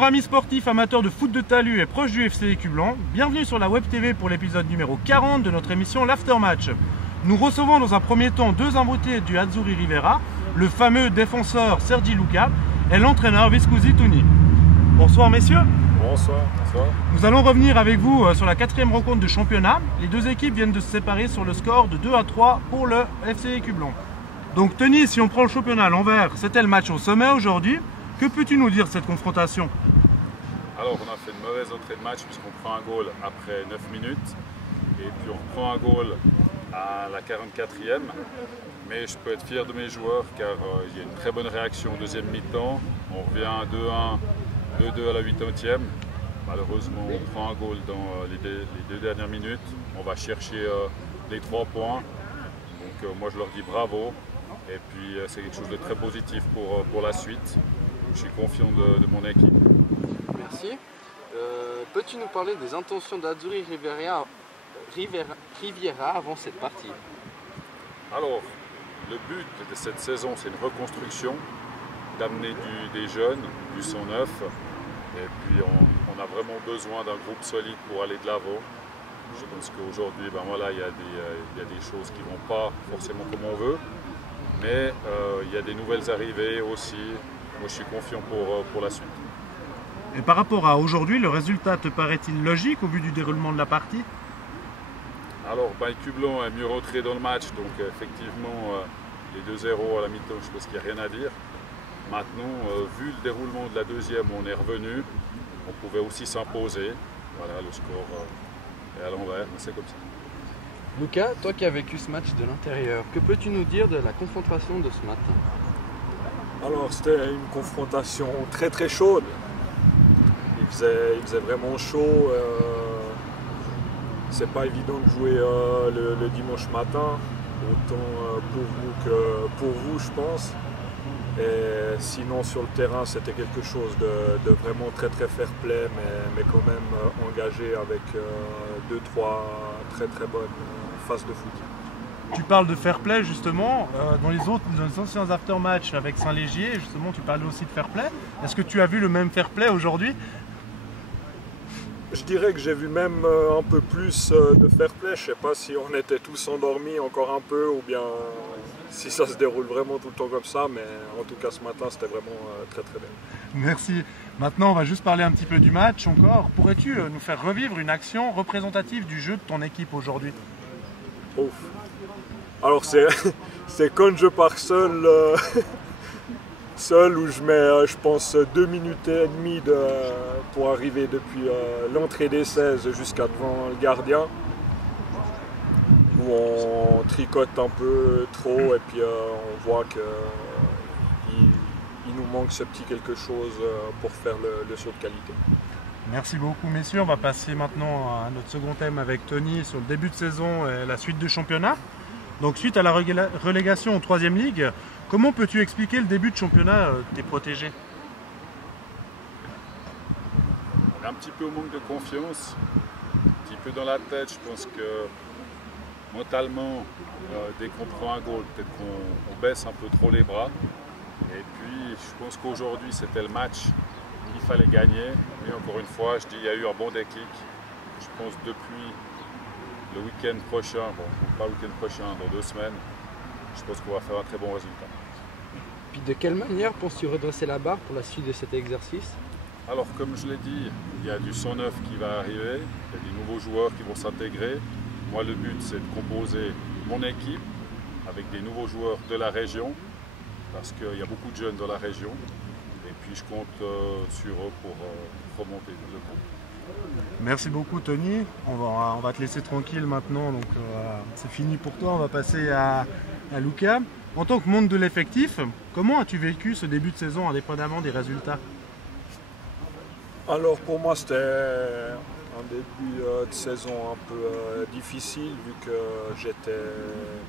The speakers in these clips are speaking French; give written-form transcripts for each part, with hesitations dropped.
Bonjour amis sportifs, amateurs de foot de talus et proches du FC Écublens. Bienvenue sur la Web TV pour l'épisode numéro 40 de notre émission l'Aftermatch. Nous recevons dans un premier temps deux invités du Azzurri Rivera, le fameux défenseur Sergi Luca et l'entraîneur Viscusi Toni. Bonsoir messieurs. Bonsoir. Nous allons revenir avec vous sur la quatrième rencontre de championnat. Les deux équipes viennent de se séparer sur le score de 2-3 pour le FC Écublens. Donc Toni, si on prend le championnat à l'envers, c'était le match au sommet aujourd'hui. Que peux-tu nous dire de cette confrontation? Alors on a fait une mauvaise entrée de match puisqu'on prend un goal après 9 minutes et puis on reprend un goal à la 44e. Mais je peux être fier de mes joueurs car il y a une très bonne réaction au deuxième mi-temps. On revient à 2-1, 2-2 à la 80e. Malheureusement on prend un goal dans les deux dernières minutes. On va chercher les 3 points. Donc moi je leur dis bravo. Et puis c'est quelque chose de très positif pour la suite. Je suis confiant de mon équipe. Merci. Peux-tu nous parler des intentions d'Azzurri Riviera avant cette partie? Alors, le but de cette saison, c'est une reconstruction, d'amener des jeunes, du sang neuf. Et puis on a vraiment besoin d'un groupe solide pour aller de l'avant. Je pense qu'aujourd'hui, il y a des choses qui ne vont pas forcément comme on veut. Mais il y a des nouvelles arrivées aussi. Moi, je suis confiant pour la suite. Et par rapport à aujourd'hui, le résultat te paraît-il logique au vu du déroulement de la partie? Alors, Écublens est mieux rentré dans le match, donc effectivement, les 2-0 à la mi-temps, je pense qu'il n'y a rien à dire. Maintenant, vu le déroulement de la deuxième, on est revenu, on pouvait aussi s'imposer. Voilà, le score est à l'envers, mais c'est comme ça. Luca, toi qui as vécu ce match de l'intérieur, que peux-tu nous dire de la confrontation de ce matin? Alors c'était une confrontation très très chaude. Il faisait vraiment chaud. C'est pas évident de jouer le dimanche matin, autant pour vous que pour vous je pense. Et sinon sur le terrain c'était quelque chose de vraiment très très fair play mais quand même engagé avec 2-3 très très bonnes phases de foot. Tu parles de fair play justement, dans les anciens aftermatchs avec Saint-Légier, justement tu parlais aussi de fair play. Est-ce que tu as vu le même fair play aujourd'hui? Je dirais que j'ai vu même un peu plus de fair play. Je ne sais pas si on était tous endormis encore un peu ou bien si ça se déroule vraiment tout le temps comme ça, mais en tout cas ce matin c'était vraiment très très bien. Merci. Maintenant on va juste parler un petit peu du match encore. Pourrais-tu nous faire revivre une action représentative du jeu de ton équipe aujourd'hui? Ouf. Alors c'est quand je pars seul, seul où je mets je pense 2 minutes et demie pour arriver depuis l'entrée des 16 jusqu'à devant le gardien, où on tricote un peu trop et puis on voit qu'il nous manque ce petit quelque chose pour faire le saut de qualité. Merci beaucoup messieurs, on va passer maintenant à notre second thème avec Toni sur le début de saison et la suite du championnat. Donc suite à la relégation en 3e ligue, comment peux-tu expliquer le début de championnat des protégés? On est un petit peu au manque de confiance, un petit peu dans la tête. Je pense que mentalement, dès qu'on prend un goal, peut-être qu'on baisse un peu trop les bras. Et puis je pense qu'aujourd'hui c'était le match qu'il fallait gagner. Mais encore une fois, je dis il y a eu un bon déclic. Je pense depuis le week-end prochain, pas le week-end prochain, dans 2 semaines, je pense qu'on va faire un très bon résultat. Puis de quelle manière penses-tu redresser la barre pour la suite de cet exercice? Alors comme je l'ai dit, il y a du sang neuf qui va arriver, il y a des nouveaux joueurs qui vont s'intégrer. Moi le but c'est de composer mon équipe avec des nouveaux joueurs de la région, parce qu'il y a beaucoup de jeunes dans la région. Et puis je compte sur eux pour remonter le groupe. Merci beaucoup Toni, on va te laisser tranquille maintenant, donc c'est fini pour toi, on va passer à Luca. En tant que membre de l'effectif, comment as-tu vécu ce début de saison indépendamment des résultats? Alors pour moi c'était un début de saison un peu difficile vu que j'étais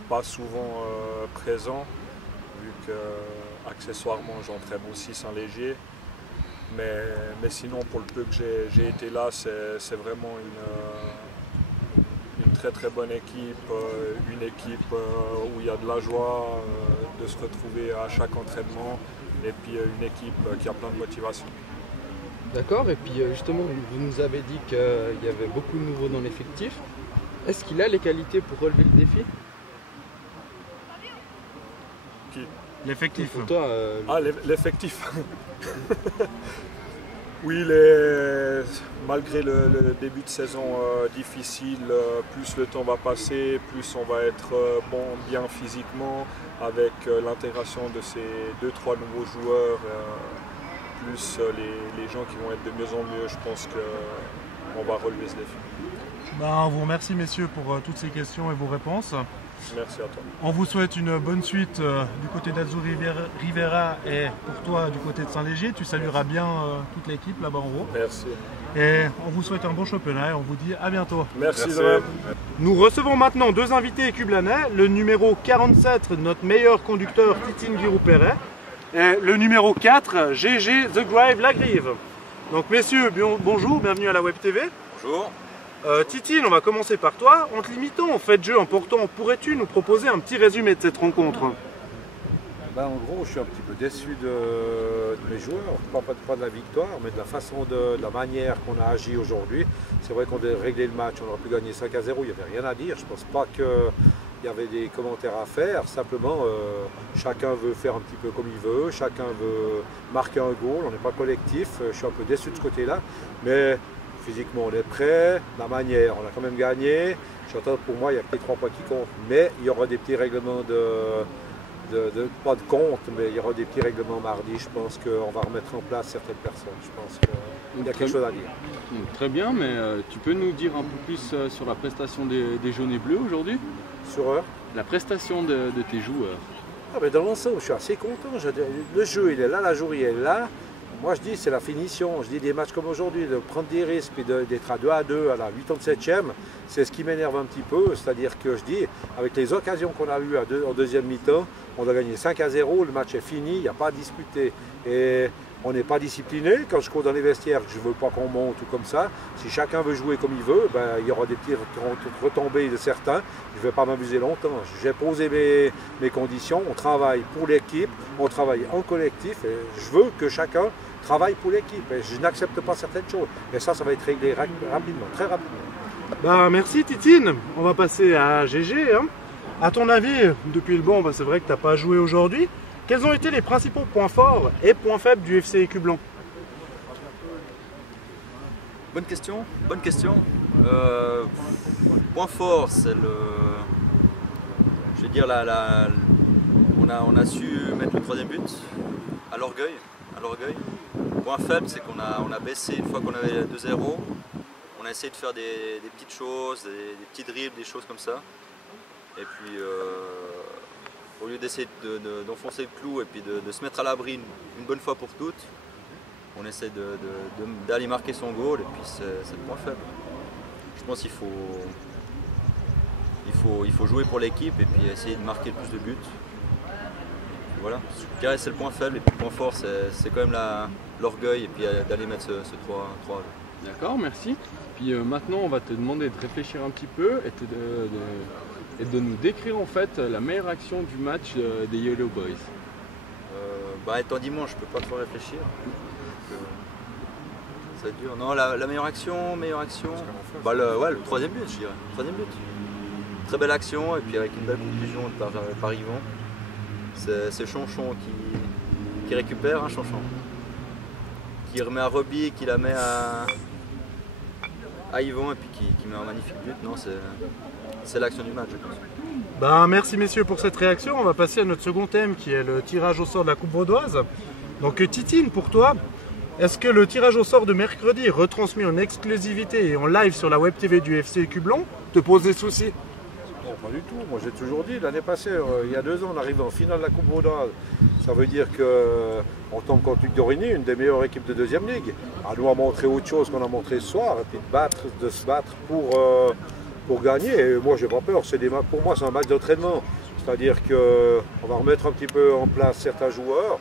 pas souvent présent, vu que accessoirement j'entraîne aussi Saint-Légier. Mais sinon, pour le peu que j'ai été là, c'est vraiment une très très bonne équipe, une équipe où il y a de la joie de se retrouver à chaque entraînement et puis une équipe qui a plein de motivation. D'accord, et puis justement, vous nous avez dit qu'il y avait beaucoup de nouveaux dans l'effectif. Est-ce qu'il a les qualités pour relever le défi? L'effectif. Pour toi, L'effectif. Oui, malgré le début de saison difficile, plus le temps va passer, plus on va être bien physiquement, avec l'intégration de ces 2-3 nouveaux joueurs, plus les gens qui vont être de mieux en mieux, je pense qu'on va relever ce défi. On vous remercie messieurs pour toutes ces questions et vos réponses. Merci à toi. On vous souhaite une bonne suite du côté d'Azzurri Rivera et pour toi du côté de Saint-Léger. Tu salueras bien toute l'équipe là-bas en haut. Merci. Et on vous souhaite un bon championnat et on vous dit à bientôt. Merci. De même. Nous recevons maintenant deux invités écublanais. Le numéro 47, notre meilleur conducteur Titine Guirou-Perret. Et le numéro 4, GG The Grive Lagrive. Donc messieurs, bonjour, bienvenue à la Web TV. Bonjour. Titine, on va commencer par toi. En te limitant en fait de jeu important, pourrais-tu nous proposer un petit résumé de cette rencontre? En gros, je suis un petit peu déçu de mes joueurs, pas de la victoire, mais de la façon, de la manière qu'on a agi aujourd'hui. C'est vrai qu'on a réglé le match, on aurait pu gagner 5-0, il n'y avait rien à dire. Je ne pense pas qu'il y avait des commentaires à faire. Simplement, chacun veut faire un petit peu comme il veut, chacun veut marquer un goal, on n'est pas collectif. Je suis un peu déçu de ce côté-là. Mais physiquement, on est prêt, la manière, on a quand même gagné. J'entends, pour moi, il y a que les 3 points qui comptent, mais il y aura des petits règlements pas de compte, mais il y aura des petits règlements mardi. Je pense qu'on va remettre en place certaines personnes. Je pense qu'il y a quelque chose à dire. Très bien, mais tu peux nous dire un peu plus sur la prestation des jaunes et bleus aujourd'hui? Sur La prestation de tes joueurs. Dans l'ensemble, je suis assez content. Le jeu, il est là, la journée est là. Moi, je dis, c'est la finition. Je dis, des matchs comme aujourd'hui, de prendre des risques et d'être à 2-2 à la 87e, c'est ce qui m'énerve un petit peu. C'est-à-dire que je dis, avec les occasions qu'on a eues en deuxième mi-temps, on a gagné 5-0, le match est fini, il n'y a pas à discuter. Et on n'est pas discipliné. Quand je cours dans les vestiaires, je ne veux pas qu'on monte ou comme ça. Si chacun veut jouer comme il veut, il y aura des petites retombées de certains. Je ne vais pas m'amuser longtemps. J'ai posé mes conditions. On travaille pour l'équipe, on travaille en collectif. Et je veux que chacun travaille pour l'équipe. Et je n'accepte pas certaines choses. Et ça va être réglé rapidement, très rapidement. Merci Titine. On va passer à GG. À ton avis, depuis le banc, c'est vrai que tu n'as pas joué aujourd'hui. Quels ont été les principaux points forts et points faibles du FC Écublanc? Bonne question. Point fort, c'est je vais dire, on a su mettre le 3e but à l'orgueil. Point faible, c'est qu'on a baissé une fois qu'on avait 2-0. On a essayé de faire des petites choses, des petits dribbles, des choses comme ça. Et puis, au lieu d'essayer d'enfoncer le clou et puis de se mettre à l'abri une bonne fois pour toutes, on essaie d'aller marquer son goal et puis c'est le point faible. Je pense qu'il faut jouer pour l'équipe et puis essayer de marquer le plus de buts. Et voilà, je dirais que c'est le point faible et puis le point fort c'est quand même l'orgueil et puis d'aller mettre ce 3. D'accord, merci. Puis maintenant on va te demander de réfléchir un petit peu et de nous décrire en fait la meilleure action du match des Yellow Boys. Étant dimanche, je peux pas trop réfléchir. Ça va être dur. Non, la meilleure action. Le 3e but, je dirais. 3e but. Très belle action et puis avec une belle conclusion par Yvon. C'est Chonchon qui récupère, Chonchon. Qui remet à Roby, qui la met à Yvon et puis qui met un magnifique but. Non, c'est l'action du match, je pense. Merci messieurs pour cette réaction. On va passer à notre second thème qui est le tirage au sort de la Coupe Vaudoise. Donc Titine, pour toi, est-ce que le tirage au sort de mercredi, retransmis en exclusivité et en live sur la Web TV du FC Écublanc, te pose des soucis? Non, pas du tout. Moi j'ai toujours dit, l'année passée, il y a 2 ans, on arrive en finale de la Coupe Vaudoise. Ça veut dire qu'on tombe contre Luc Dorigny, une des meilleures équipes de 2e ligue. À nous à montrer autre chose qu'on a montré ce soir, et puis de se battre pour gagner. Et moi j'ai pas peur, pour moi c'est un match d'entraînement. C'est-à-dire qu'on va remettre un petit peu en place certains joueurs.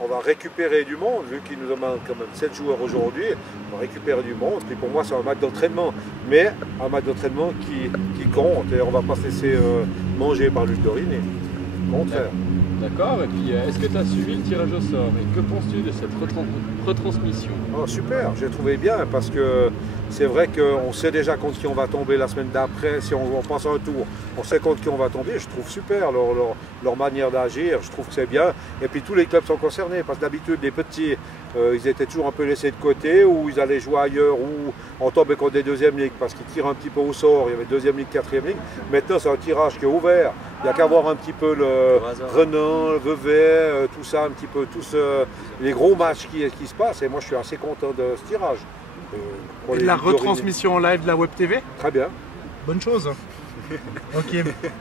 On va récupérer du monde, vu qu'il nous manque quand même 7 joueurs aujourd'hui, on va récupérer du monde. Puis pour moi, c'est un match d'entraînement, mais un match d'entraînement qui compte et on ne va pas se laisser manger par Luc Dorigny. Au contraire. D'accord. Et puis, est-ce que tu as suivi le tirage au sort? Et que penses-tu de cette retransmission? Oh, super, j'ai trouvé bien parce que c'est vrai qu'on sait déjà contre qui on va tomber la semaine d'après. Si on passe un tour, on sait contre qui on va tomber. Je trouve super leur manière d'agir, je trouve que c'est bien. Et puis tous les clubs sont concernés parce que d'habitude les petits, ils étaient toujours un peu laissés de côté ou ils allaient jouer ailleurs ou on tombait contre des deuxièmes ligues parce qu'ils tirent un petit peu au sort. Il y avait deuxième ligue, quatrième ligue. Maintenant c'est un tirage qui est ouvert. Il n'y a qu'à voir un petit peu le Renan, le Vevey, tout ça, un petit peu tous les gros matchs qui se passent. Et moi je suis assez content de ce tirage. Et de la retransmission en live de la Web TV? Très bien. Bonne chose. Ok.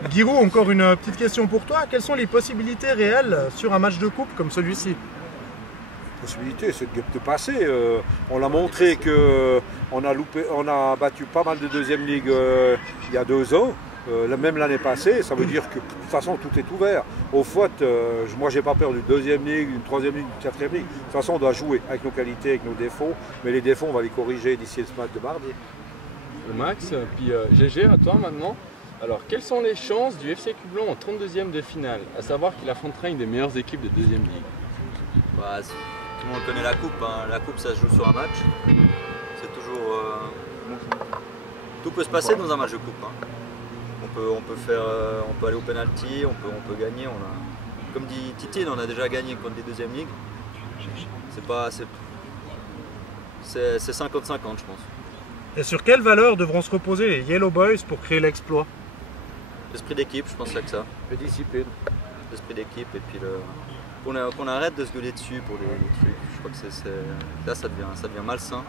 Giroud, encore une petite question pour toi. Quelles sont les possibilités réelles sur un match de coupe comme celui-ci? Possibilité, c'est de passer. On a montré qu'on a battu pas mal de deuxième ligue il y a 2 ans. Même l'année passée, ça veut dire que de toute façon tout est ouvert. Au faute, moi j'ai pas peur d'une deuxième ligue, d'une troisième ligue, d'une quatrième ligue. De toute façon on doit jouer avec nos qualités, avec nos défauts, mais les défauts on va les corriger d'ici ce match de mardi. Max, puis GG à toi maintenant. Alors quelles sont les chances du FC Cublon en 32e de finale, à savoir qu'il affrontera une des meilleures équipes de deuxième ligue? Bah, tout le monde connaît la coupe, hein. La coupe ça se joue sur un match. C'est toujours. Tout peut se passer dans un match de coupe. Hein. On peut aller au penalty, on peut gagner. Comme dit Titine, on a déjà gagné contre des deuxièmes ligues. C'est 50-50 je pense. Et sur quelles valeurs devront se reposer les Yellow Boys pour créer l'exploit? L'esprit d'équipe, je pense que c'est que ça. Et discipline. L'esprit d'équipe et puis qu'on arrête de se gueuler dessus pour les trucs. Je crois que là ça devient malsain.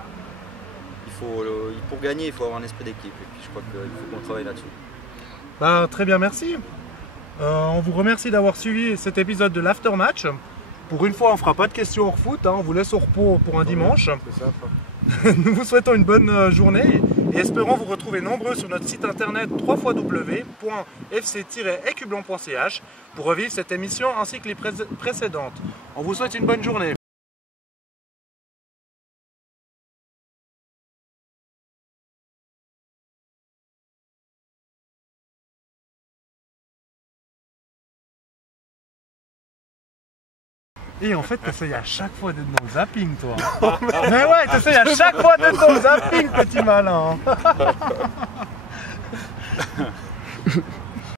Pour gagner, il faut avoir un esprit d'équipe et puis je crois qu'il faut qu'on travaille là-dessus. Bah, très bien, merci. On vous remercie d'avoir suivi cet épisode de l'Aftermatch. Pour une fois, on ne fera pas de questions hors foot, hein, on vous laisse au repos pour un dimanche. C'est ça. Nous vous souhaitons une bonne journée et espérons vous retrouver nombreux sur notre site internet www.fc-ecublon.ch pour revivre cette émission ainsi que les précédentes. On vous souhaite une bonne journée. Et en fait, t'essayes à chaque fois d'être dans le zapping, toi. Mais ouais, t'essayes à chaque fois d'être dans le zapping, petit malin.